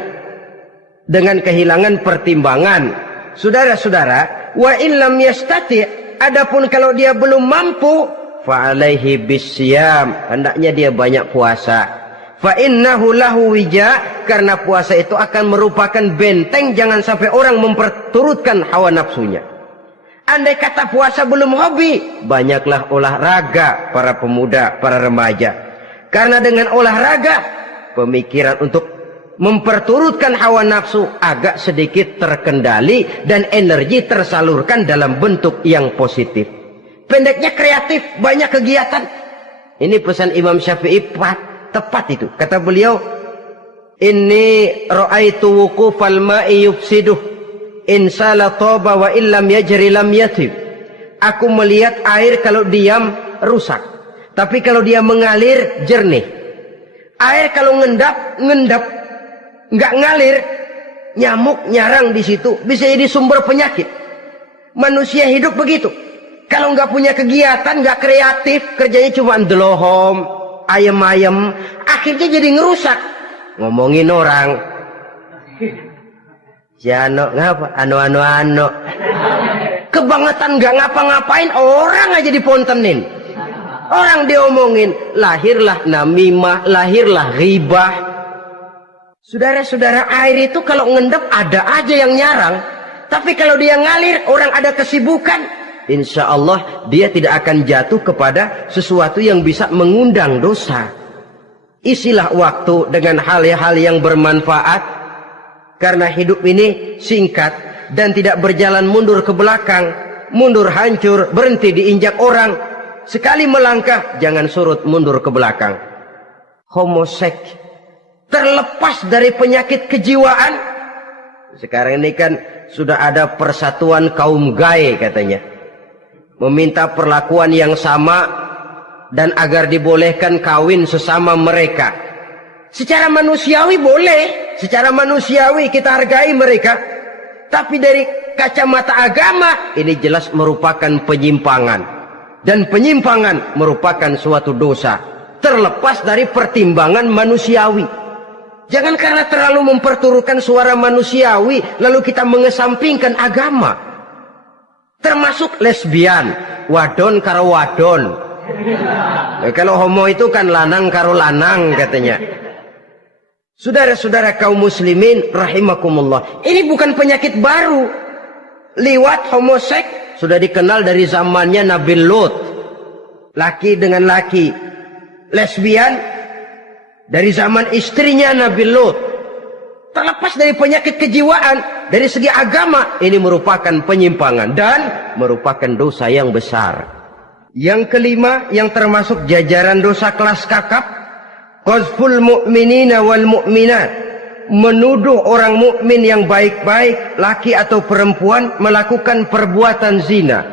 dengan kehilangan pertimbangan. Saudara-saudara, wa illam yastati', adapun kalau dia belum mampu, fa alaihi bisyam, hendaknya dia banyak puasa. Fa innahu lahu wija, karena puasa itu akan merupakan benteng jangan sampai orang memperturutkan hawa nafsunya. Andai kata puasa belum hobi, banyaklah olahraga para pemuda, para remaja. Karena dengan olahraga, pemikiran untuk memperturutkan hawa nafsu agak sedikit terkendali dan energi tersalurkan dalam bentuk yang positif. Pendeknya kreatif, banyak kegiatan. Ini pesan Imam Syafi'i tepat itu. Kata beliau, inni ra'aitu wuqufal ma'i yufsiduh in sala taba wa illam yajri lam yatib. Aku melihat air kalau diam rusak, tapi kalau dia mengalir jernih. Air kalau ngendap nggak ngalir, nyamuk nyarang di situ, bisa jadi sumber penyakit. Manusia hidup begitu. Kalau nggak punya kegiatan, nggak kreatif, kerjanya cuma delohom, ayam-ayam, akhirnya jadi ngerusak. Ngomongin orang, si Ano ngapa? Ano. Kebangetan nggak ngapa-ngapain, orang aja dipontenin. Orang diomongin, lahirlah namimah, lahirlah ghibah. Saudara-saudara, air itu kalau ngendap ada aja yang nyarang. Tapi kalau dia ngalir, orang ada kesibukan, insya Allah dia tidak akan jatuh kepada sesuatu yang bisa mengundang dosa. Isilah waktu dengan hal-hal yang bermanfaat. Karena hidup ini singkat dan tidak berjalan mundur ke belakang. Mundur hancur, berhenti diinjak orang. Sekali melangkah, jangan surut mundur ke belakang. Homoseks, terlepas dari penyakit kejiwaan. Sekarang ini kan sudah ada persatuan kaum gay katanya. Meminta perlakuan yang sama dan agar dibolehkan kawin sesama mereka. Secara manusiawi boleh, secara manusiawi kita hargai mereka. Tapi dari kacamata agama ini jelas merupakan penyimpangan. Dan penyimpangan merupakan suatu dosa. Terlepas dari pertimbangan manusiawi. Jangan karena terlalu memperturutkan suara manusiawi, lalu kita mengesampingkan agama. Termasuk lesbian, wadon karo wadon. Kalau homo itu kan lanang karo lanang katanya. Saudara-saudara kaum muslimin rahimakumullah, ini bukan penyakit baru. Liwat, homoseks sudah dikenal dari zamannya Nabi Lut, laki dengan laki. Lesbian dari zaman istrinya Nabi Lut. Terlepas dari penyakit kejiwaan, dari segi agama ini merupakan penyimpangan dan merupakan dosa yang besar. Yang kelima, yang termasuk jajaran dosa kelas kakap, qazful mu'minina wal mu'minat, menuduh orang mukmin yang baik-baik, laki atau perempuan, melakukan perbuatan zina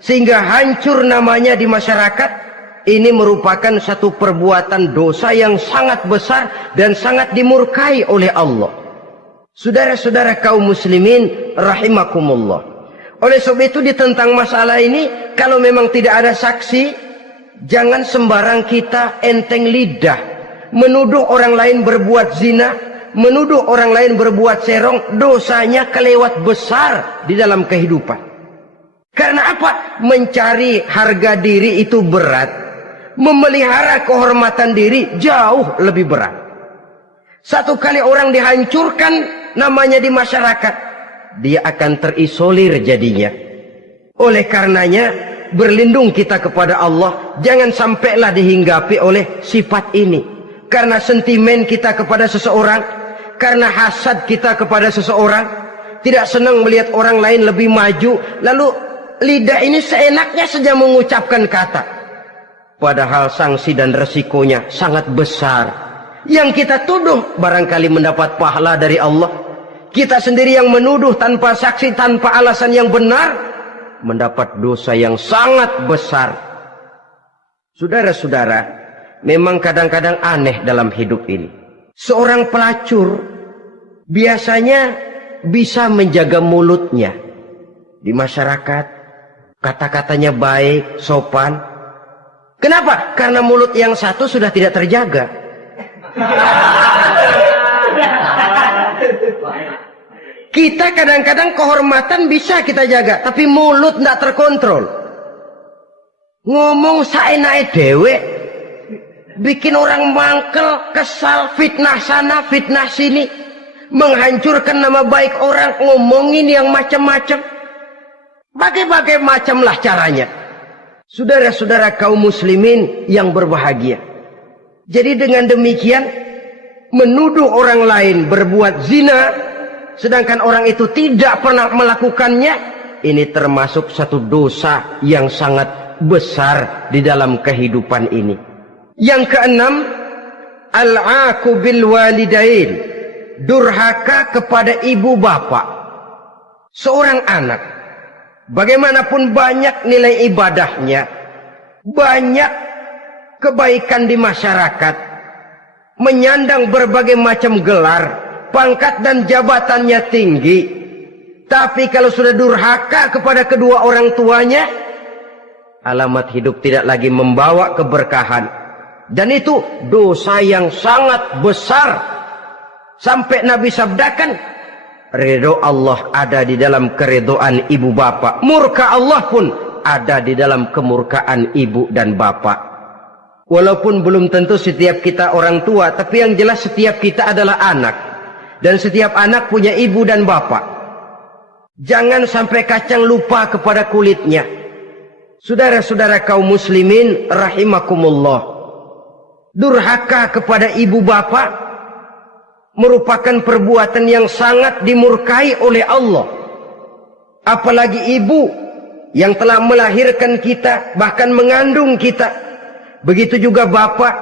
sehingga hancur namanya di masyarakat. Ini merupakan satu perbuatan dosa yang sangat besar dan sangat dimurkai oleh Allah. Saudara-saudara kaum muslimin rahimakumullah, oleh sebab itu tentang masalah ini, kalau memang tidak ada saksi, jangan sembarang kita enteng lidah menuduh orang lain berbuat zina, menuduh orang lain berbuat serong. Dosanya kelewat besar di dalam kehidupan. Karena apa? Mencari harga diri itu berat, memelihara kehormatan diri jauh lebih berat. Satu kali orang dihancurkan namanya di masyarakat, dia akan terisolir jadinya. Oleh karenanya, berlindung kita kepada Allah, jangan sampailah dihinggapi oleh sifat ini. Karena sentimen kita kepada seseorang, karena hasad kita kepada seseorang, tidak senang melihat orang lain lebih maju, lalu lidah ini seenaknya saja mengucapkan kata. Padahal sanksi dan resikonya sangat besar. Yang kita tuduh barangkali mendapat pahala dari Allah. Kita sendiri yang menuduh tanpa saksi, tanpa alasan yang benar, mendapat dosa yang sangat besar. Saudara-saudara, memang kadang-kadang aneh dalam hidup ini. Seorang pelacur biasanya bisa menjaga mulutnya di masyarakat, kata-katanya baik, sopan. Kenapa? Karena mulut yang satu sudah tidak terjaga. Kita kadang-kadang kehormatan bisa kita jaga, tapi mulut tidak terkontrol. Ngomong saenake dewe, bikin orang mangkel, kesal, fitnah sana, fitnah sini, menghancurkan nama baik orang, ngomongin yang macam-macam. Bagai-bagai macamlah caranya. Saudara-saudara kaum muslimin yang berbahagia. Jadi dengan demikian, menuduh orang lain berbuat zina, sedangkan orang itu tidak pernah melakukannya, ini termasuk satu dosa yang sangat besar di dalam kehidupan ini. Yang keenam, al-'aqu bil walidain, durhaka kepada ibu bapak. Seorang anak, bagaimanapun banyak nilai ibadahnya, banyak kebaikan di masyarakat, menyandang berbagai macam gelar, pangkat dan jabatannya tinggi, tapi kalau sudah durhaka kepada kedua orang tuanya, alamat hidup tidak lagi membawa keberkahan. Dan itu dosa yang sangat besar. Sampai Nabi sabdakan, ridho Allah ada di dalam keridhaan ibu bapak, murka Allah pun ada di dalam kemurkaan ibu dan bapak. Walaupun belum tentu setiap kita orang tua, tapi yang jelas setiap kita adalah anak, dan setiap anak punya ibu dan bapak. Jangan sampai kacang lupa kepada kulitnya. Saudara-saudara kaum muslimin rahimakumullah, durhaka kepada ibu bapak merupakan perbuatan yang sangat dimurkai oleh Allah. Apalagi ibu yang telah melahirkan kita, bahkan mengandung kita. Begitu juga bapak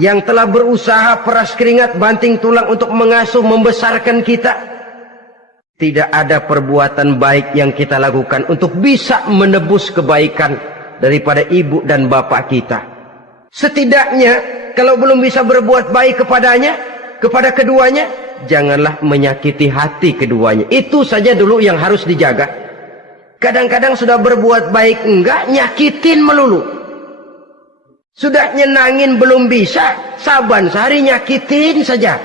yang telah berusaha peras keringat banting tulang untuk mengasuh membesarkan kita. Tidak ada perbuatan baik yang kita lakukan untuk bisa menebus kebaikan daripada ibu dan bapak kita. Setidaknya kalau belum bisa berbuat baik kepadanya, kepada keduanya, janganlah menyakiti hati keduanya. Itu saja dulu yang harus dijaga. Kadang-kadang sudah berbuat baik enggak, nyakitin melulu. Sudah nyenangin belum bisa, saban sehari nyakitin saja.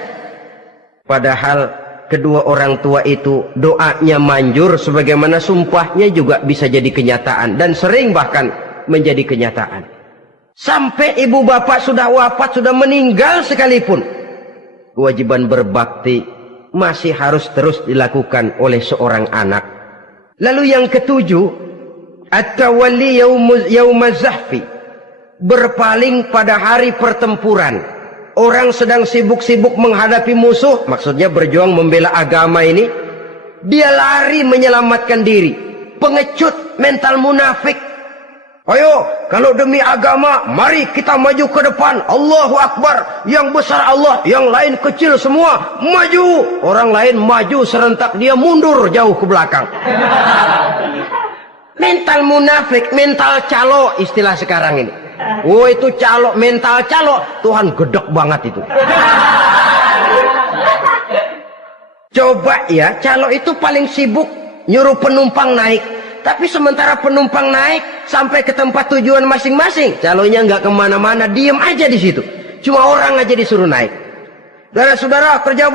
Padahal kedua orang tua itu doanya manjur, sebagaimana sumpahnya juga bisa jadi kenyataan, dan sering bahkan menjadi kenyataan. Sampai ibu bapak sudah wafat, sudah meninggal sekalipun, kewajiban berbakti masih harus terus dilakukan oleh seorang anak. Lalu yang ketujuh, at-tawalli yaumaz zahfi, berpaling pada hari pertempuran. Orang sedang sibuk-sibuk menghadapi musuh, maksudnya berjuang membela agama ini, dia lari menyelamatkan diri. Pengecut, mental munafik. Ayo, kalau demi agama, mari kita maju ke depan. Allahu Akbar. Yang besar Allah, yang lain kecil semua. Maju. Orang lain maju serentak, dia mundur jauh ke belakang. Mental munafik, mental calo istilah sekarang ini. Oh, itu calo, mental calo. Tuhan gedek banget itu. Coba ya, calo itu paling sibuk nyuruh penumpang naik. Tapi sementara penumpang naik sampai ke tempat tujuan masing-masing, calonya nggak kemana-mana, diem aja di situ. Cuma orang aja disuruh naik. Saudara-saudara, kerja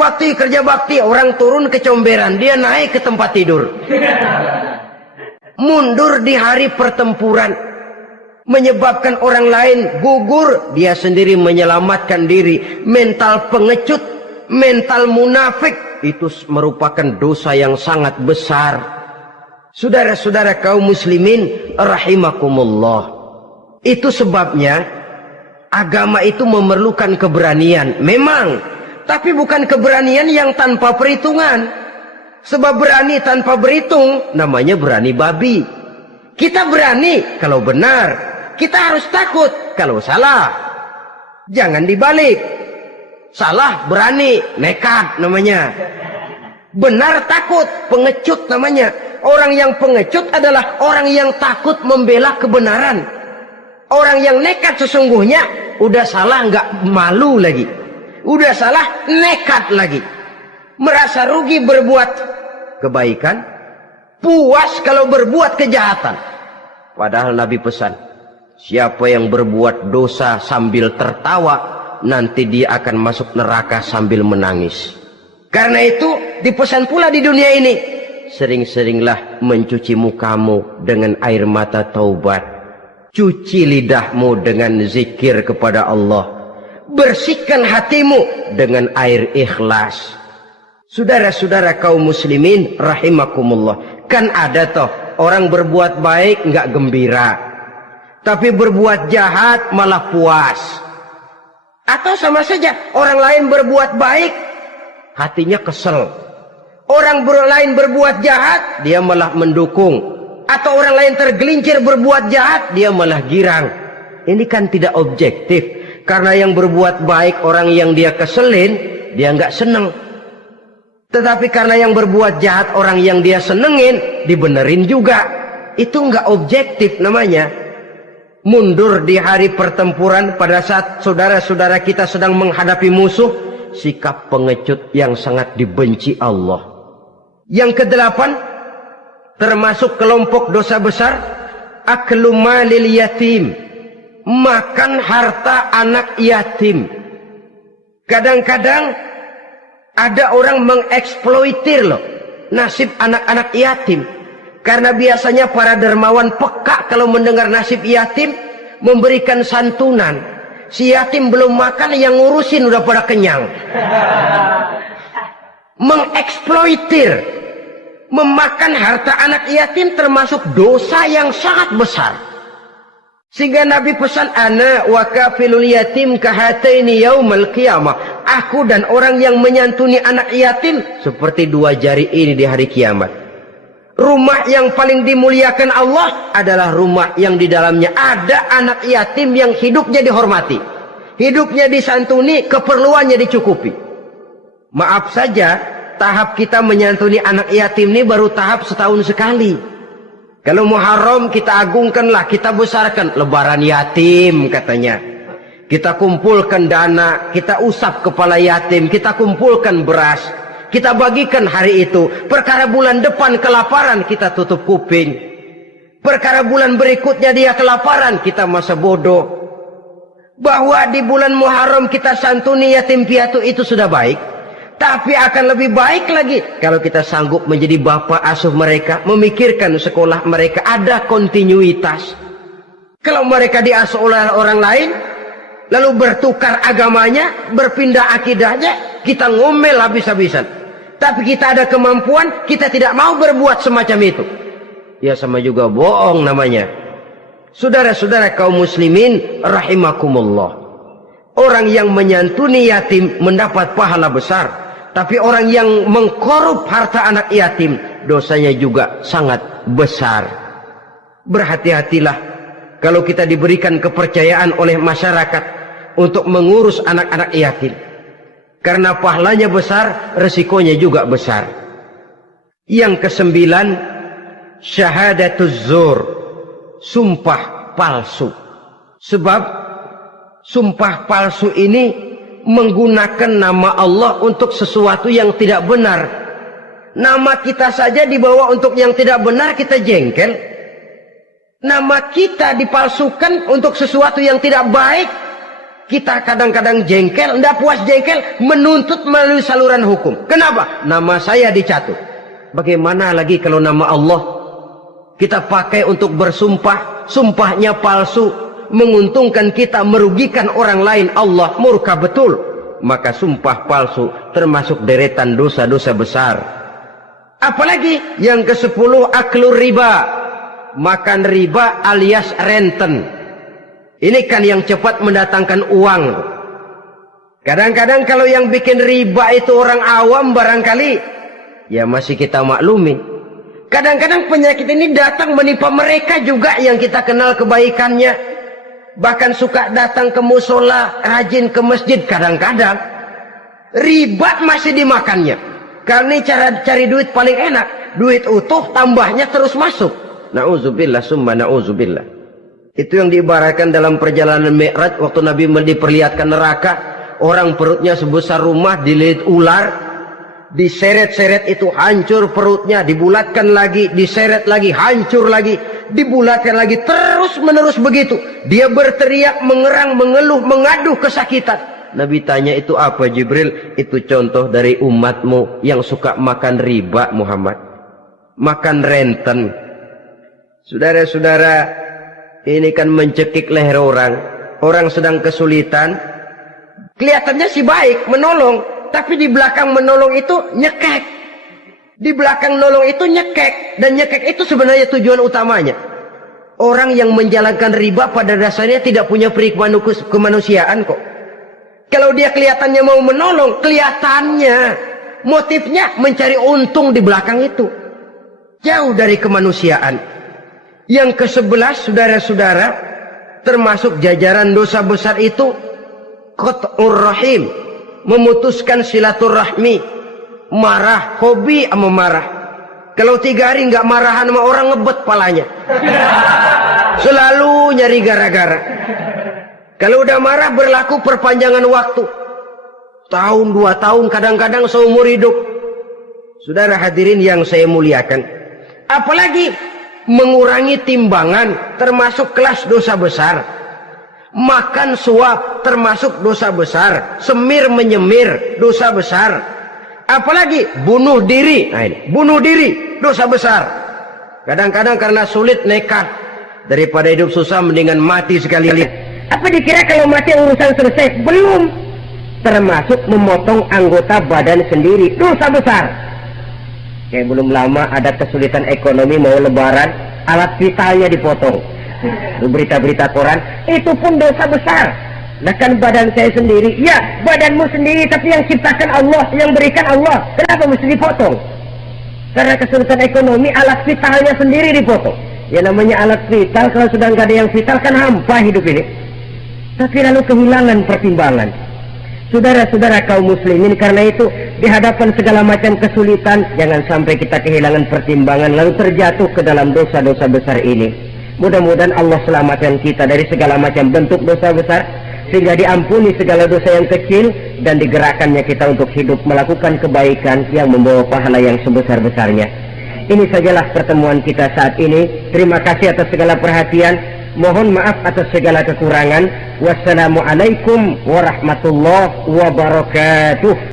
bakti, orang turun ke comberan, dia naik ke tempat tidur. Mundur di hari pertempuran, menyebabkan orang lain gugur, dia sendiri menyelamatkan diri. Mental pengecut, mental munafik, itu merupakan dosa yang sangat besar. Saudara-saudara kaum muslimin rahimakumullah, itu sebabnya agama itu memerlukan keberanian memang, tapi bukan keberanian yang tanpa perhitungan. Sebab berani tanpa berhitung namanya berani babi. Kita berani kalau benar, kita harus takut kalau salah. Jangan dibalik, salah berani, nekat namanya. Benar takut, pengecut namanya. Orang yang pengecut adalah orang yang takut membela kebenaran. Orang yang nekat sesungguhnya udah salah nggak malu lagi, udah salah nekat lagi, merasa rugi berbuat kebaikan, puas kalau berbuat kejahatan. Padahal Nabi pesan, siapa yang berbuat dosa sambil tertawa, nanti dia akan masuk neraka sambil menangis. Karena itu dipesan pula di dunia ini, sering-seringlah mencuci mukamu dengan air mata taubat. Cuci lidahmu dengan zikir kepada Allah. Bersihkan hatimu dengan air ikhlas. Saudara-saudara kaum muslimin rahimakumullah. Kan ada toh orang berbuat baik nggak gembira, tapi berbuat jahat malah puas. Atau sama saja, orang lain berbuat baik, hatinya kesel. Orang lain berbuat jahat, dia malah mendukung. Atau orang lain tergelincir berbuat jahat, dia malah girang. Ini kan tidak objektif. Karena yang berbuat baik, orang yang dia keselin, dia nggak seneng. Tetapi karena yang berbuat jahat, orang yang dia senengin, dibenerin juga. Itu nggak objektif namanya. Mundur di hari pertempuran pada saat saudara-saudara kita sedang menghadapi musuh, sikap pengecut yang sangat dibenci Allah. Yang kedelapan, termasuk kelompok dosa besar, aklu malil yatim, makan harta anak yatim. Kadang-kadang ada orang mengeksploitir loh nasib anak-anak yatim. Karena biasanya para dermawan peka kalau mendengar nasib yatim, memberikan santunan. Si yatim belum makan, yang ngurusin udah pada kenyang. Mengeksploitir, memakan harta anak yatim termasuk dosa yang sangat besar. Sehingga Nabi pesan, ana wa kafilul yatim kahataini yaumal qiyamah. Aku dan orang yang menyantuni anak yatim seperti dua jari ini di hari kiamat. Rumah yang paling dimuliakan Allah adalah rumah yang di dalamnya ada anak yatim yang hidupnya dihormati, hidupnya disantuni, keperluannya dicukupi. Maaf saja, tahap kita menyantuni anak yatim ini baru tahap setahun sekali. Kalau Muharram kita agungkanlah, kita besarkan. Lebaran yatim katanya. Kita kumpulkan dana, kita usap kepala yatim, kita kumpulkan beras, kita bagikan hari itu. Perkara bulan depan kelaparan, kita tutup kuping. Perkara bulan berikutnya dia kelaparan, kita masa bodoh. Bahwa di bulan Muharram kita santuni yatim piatu itu sudah baik. Tapi akan lebih baik lagi kalau kita sanggup menjadi bapak asuh mereka, memikirkan sekolah mereka, ada kontinuitas. Kalau mereka diasuh oleh orang lain, lalu bertukar agamanya, berpindah akidahnya, kita ngomel habis-habisan. Tapi kita ada kemampuan, kita tidak mau berbuat semacam itu. Ya sama juga bohong namanya. Saudara-saudara kaum muslimin rahimakumullah. Orang yang menyantuni yatim mendapat pahala besar. Tapi orang yang mengkorup harta anak yatim, dosanya juga sangat besar. Berhati-hatilah kalau kita diberikan kepercayaan oleh masyarakat untuk mengurus anak-anak yatim. Karena pahalanya besar, resikonya juga besar. Yang kesembilan, syahadatuz zur, sumpah palsu. Sebab sumpah palsu ini menggunakan nama Allah untuk sesuatu yang tidak benar. Nama kita saja dibawa untuk yang tidak benar, kita jengkel. Nama kita dipalsukan untuk sesuatu yang tidak baik, kita kadang-kadang jengkel. Tidak puas jengkel, menuntut melalui saluran hukum. Kenapa? Nama saya dicatut. Bagaimana lagi kalau nama Allah kita pakai untuk bersumpah, sumpahnya palsu, menguntungkan kita, merugikan orang lain, Allah murka betul. Maka sumpah palsu termasuk deretan dosa-dosa besar. Apalagi yang ke-10, aklur riba, makan riba alias renten. Ini kan yang cepat mendatangkan uang. Kadang-kadang kalau yang bikin riba itu orang awam barangkali, ya masih kita maklumi. Kadang-kadang penyakit ini datang menimpa mereka juga yang kita kenal kebaikannya. Bahkan suka datang ke musola, rajin ke masjid. Kadang-kadang riba masih dimakannya. Karena cara cari duit paling enak. Duit utuh, tambahnya terus masuk. Na'udzubillah summa na'udzubillah. Itu yang diibaratkan dalam perjalanan Mi'raj. Waktu Nabi diperlihatkan neraka. Orang perutnya sebesar rumah, dililit ular. Diseret-seret itu hancur perutnya, dibulatkan lagi, diseret lagi, hancur lagi, dibulatkan lagi, terus menerus begitu. Dia berteriak, mengerang, mengeluh, mengaduh kesakitan. Nabi tanya, itu apa Jibril? Itu contoh dari umatmu yang suka makan riba Muhammad. Makan renten. Saudara-saudara, ini kan mencekik leher orang. Orang sedang kesulitan. Kelihatannya sih baik, menolong. Tapi di belakang menolong itu nyekek. Di belakang nolong itu nyekek. Dan nyekek itu sebenarnya tujuan utamanya. Orang yang menjalankan riba pada dasarnya tidak punya peri kemanusiaan kok. Kalau dia kelihatannya mau menolong, kelihatannya motifnya mencari untung di belakang itu. Jauh dari kemanusiaan. Yang ke-11, saudara-saudara, termasuk jajaran dosa besar itu qat'ur rahim, memutuskan silaturahmi. Marah, hobi sama marah. Kalau 3 hari nggak marahan sama orang, ngebet palanya. Selalu nyari gara-gara. Kalau udah marah berlaku perpanjangan waktu. Tahun, 2 tahun, kadang-kadang seumur hidup. Saudara hadirin yang saya muliakan. Apalagi mengurangi timbangan termasuk kelas dosa besar. Makan suap termasuk dosa besar. Semir menyemir dosa besar. Apalagi bunuh diri. Nah ini, bunuh diri dosa besar. Kadang-kadang karena sulit nekat, daripada hidup susah mendingan mati sekali-kali. Apa dikira kalau mati urusan selesai? Belum. Termasuk memotong anggota badan sendiri, dosa besar. Kayak belum lama ada kesulitan ekonomi, mau lebaran, alat vitalnya dipotong. Berita-berita koran, itu pun dosa besar. Nah kan badan saya sendiri. Ya, badanmu sendiri, tapi yang ciptakan Allah, yang berikan Allah. Kenapa mesti dipotong? Karena kesulitan ekonomi, alat vitalnya sendiri dipotong. Ya namanya alat vital, kalau sudah nggak ada yang vital kan hampa hidup ini. Tapi lalu kehilangan pertimbangan. Saudara-saudara kaum muslimin, karena itu di hadapan segala macam kesulitan, jangan sampai kita kehilangan pertimbangan lalu terjatuh ke dalam dosa-dosa besar ini. Mudah-mudahan Allah selamatkan kita dari segala macam bentuk dosa besar, sehingga diampuni segala dosa yang kecil, dan digerakkannya kita untuk hidup melakukan kebaikan yang membawa pahala yang sebesar-besarnya. Ini sajalah pertemuan kita saat ini. Terima kasih atas segala perhatian. Mohon maaf atas segala kekurangan. Wassalamualaikum warahmatullahi wabarakatuh.